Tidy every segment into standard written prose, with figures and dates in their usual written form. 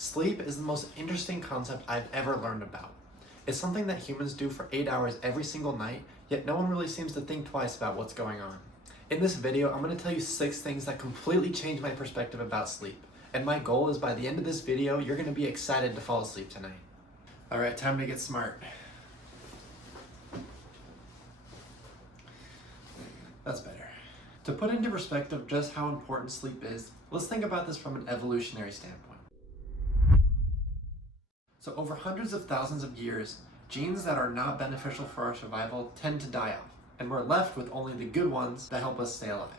Sleep is the most interesting concept I've ever learned about. It's something that humans do for 8 hours every single night, yet no one really seems to think twice about what's going on. In this video, I'm going to tell you 6 things that completely changed my perspective about sleep. And my goal is by the end of this video, you're going to be excited to fall asleep tonight. Alright, time to get smart. That's better. To put into perspective just how important sleep is, let's think about this from an evolutionary standpoint. So over hundreds of thousands of years, genes that are not beneficial for our survival tend to die off, and we're left with only the good ones that help us stay alive.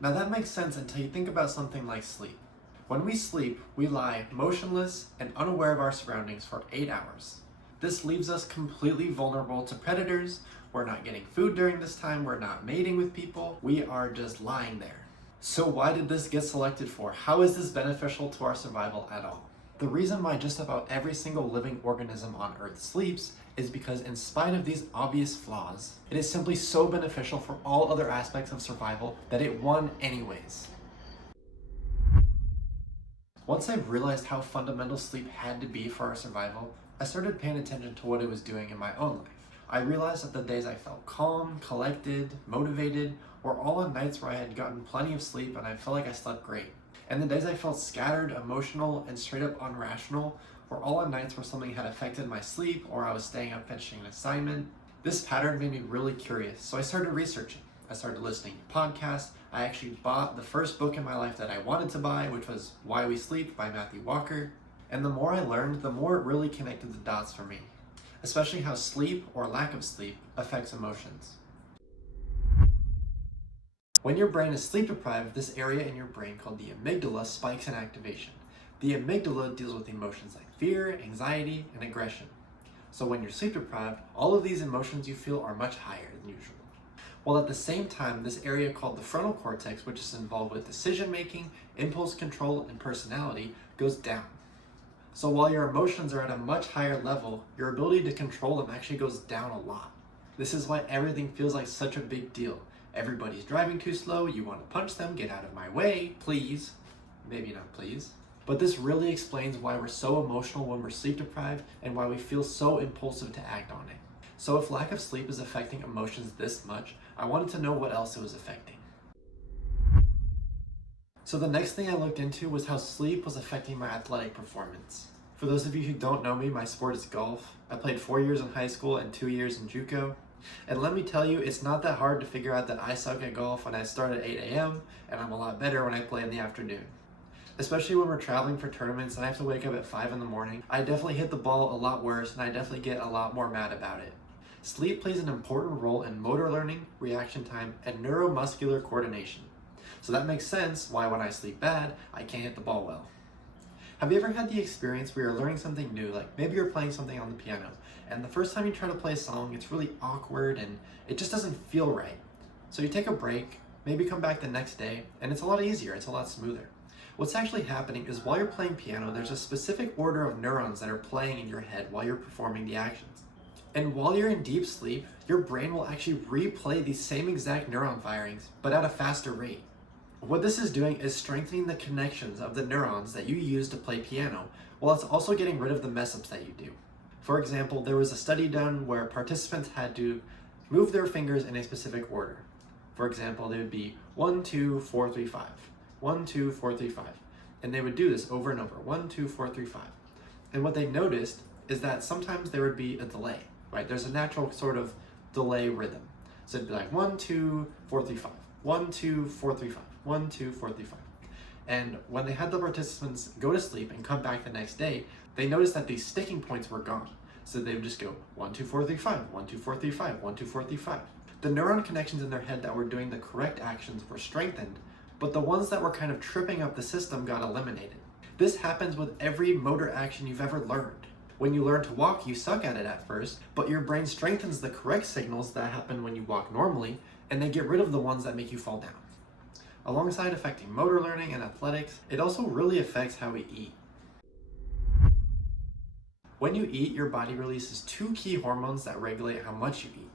Now that makes sense until you think about something like sleep. When we sleep, we lie motionless and unaware of our surroundings for 8 hours. This leaves us completely vulnerable to predators. We're not getting food during this time, we're not mating with people, we are just lying there. So why did this get selected for? How is this beneficial to our survival at all? The reason why just about every single living organism on Earth sleeps is because in spite of these obvious flaws, it is simply so beneficial for all other aspects of survival that it won anyways. Once I realized how fundamental sleep had to be for our survival, I started paying attention to what it was doing in my own life. I realized that the days I felt calm, collected, motivated, were all on nights where I had gotten plenty of sleep and I felt like I slept great. And the days I felt scattered, emotional, and straight up irrational were all on nights where something had affected my sleep or I was staying up finishing an assignment. This pattern made me really curious, so I started researching. I started listening to podcasts. I actually bought the first book in my life that I wanted to buy, which was Why We Sleep by Matthew Walker. And the more I learned, the more it really connected the dots for me, especially how sleep or lack of sleep affects emotions. When your brain is sleep deprived, this area in your brain called the amygdala spikes in activation. The amygdala deals with emotions like fear, anxiety, and aggression. So when you're sleep deprived, all of these emotions you feel are much higher than usual. While at the same time, this area called the frontal cortex, which is involved with decision making, impulse control, and personality, goes down. So while your emotions are at a much higher level, your ability to control them actually goes down a lot. This is why everything feels like such a big deal. Everybody's driving too slow, you want to punch them, get out of my way, please. Maybe not please. But this really explains why we're so emotional when we're sleep deprived and why we feel so impulsive to act on it. So if lack of sleep is affecting emotions this much, I wanted to know what else it was affecting. So the next thing I looked into was how sleep was affecting my athletic performance. For those of you who don't know me, my sport is golf. I played 4 years in high school and 2 years in JUCO. And let me tell you, it's not that hard to figure out that I suck at golf when I start at 8 a.m. and I'm a lot better when I play in the afternoon. Especially when we're traveling for tournaments and I have to wake up at 5 in the morning, I definitely hit the ball a lot worse and I definitely get a lot more mad about it. Sleep plays an important role in motor learning, reaction time, and neuromuscular coordination. So that makes sense why when I sleep bad, I can't hit the ball well. Have you ever had the experience where you're learning something new, like maybe you're playing something on the piano, and the first time you try to play a song, it's really awkward and it just doesn't feel right. So you take a break, maybe come back the next day, and it's a lot easier, it's a lot smoother. What's actually happening is while you're playing piano, there's a specific order of neurons that are playing in your head while you're performing the actions. And while you're in deep sleep, your brain will actually replay these same exact neuron firings, but at a faster rate. What this is doing is strengthening the connections of the neurons that you use to play piano, while it's also getting rid of the mess-ups that you do. For example, there was a study done where participants had to move their fingers in a specific order. For example, they would be 1, 2, 4, 3, 5. 1, 2, 4, 3, 5. And they would do this over and over, 1, 2, 4, 3, 5. And what they noticed is that sometimes there would be a delay, right? There's a natural sort of delay rhythm. So it'd be like 1, 2, 4, 3, 5. 1, 2, 4, 3, 5. 1, 2, 4, 3, 5. And when they had the participants go to sleep and come back the next day, they noticed that these sticking points were gone. So they would just go 1, 2, 4, 3, 5, 1, 2, 4, 3, 5, 1, 2, 4, 3, 5. The neuron connections in their head that were doing the correct actions were strengthened, but the ones that were kind of tripping up the system got eliminated. This happens with every motor action you've ever learned. When you learn to walk, you suck at it at first, but your brain strengthens the correct signals that happen when you walk normally, and they get rid of the ones that make you fall down. Alongside affecting motor learning and athletics, it also really affects how we eat. When you eat, your body releases 2 key hormones that regulate how much you eat.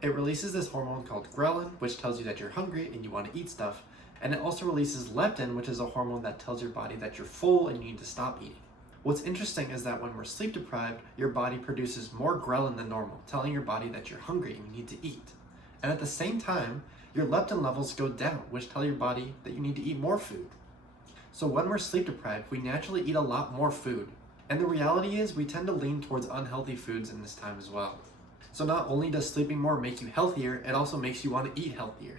It releases this hormone called ghrelin, which tells you that you're hungry and you want to eat stuff, and it also releases leptin, which is a hormone that tells your body that you're full and you need to stop eating. What's interesting is that when we're sleep deprived, your body produces more ghrelin than normal, telling your body that you're hungry and you need to eat. And at the same time, your leptin levels go down, which tell your body that you need to eat more food. So when we're sleep deprived, we naturally eat a lot more food. And the reality is we tend to lean towards unhealthy foods in this time as well. So not only does sleeping more make you healthier, it also makes you want to eat healthier.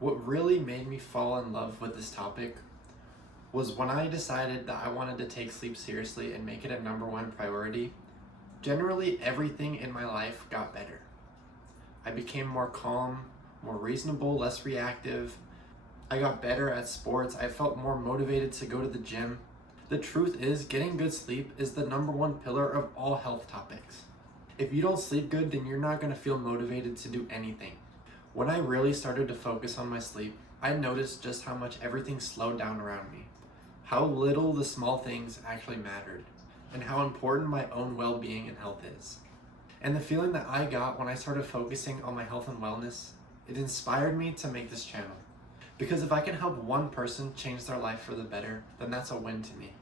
What really made me fall in love with this topic was when I decided that I wanted to take sleep seriously and make it a #1 priority. Generally, everything in my life got better. I became more calm, more reasonable, less reactive. I got better at sports. I felt more motivated to go to the gym. The truth is, getting good sleep is the #1 pillar of all health topics. If you don't sleep good, then you're not going to feel motivated to do anything. When I really started to focus on my sleep, I noticed just how much everything slowed down around me, how little the small things actually mattered, and how important my own well-being and health is. And the feeling that I got when I started focusing on my health and wellness, it inspired me to make this channel. Because if I can help one person change their life for the better, then that's a win to me.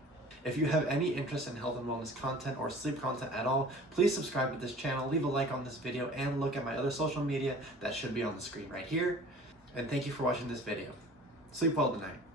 If you have any interest in health and wellness content or sleep content at all, please subscribe to this channel, leave a like on this video, and look at my other social media that should be on the screen right here. And thank you for watching this video. Sleep well tonight.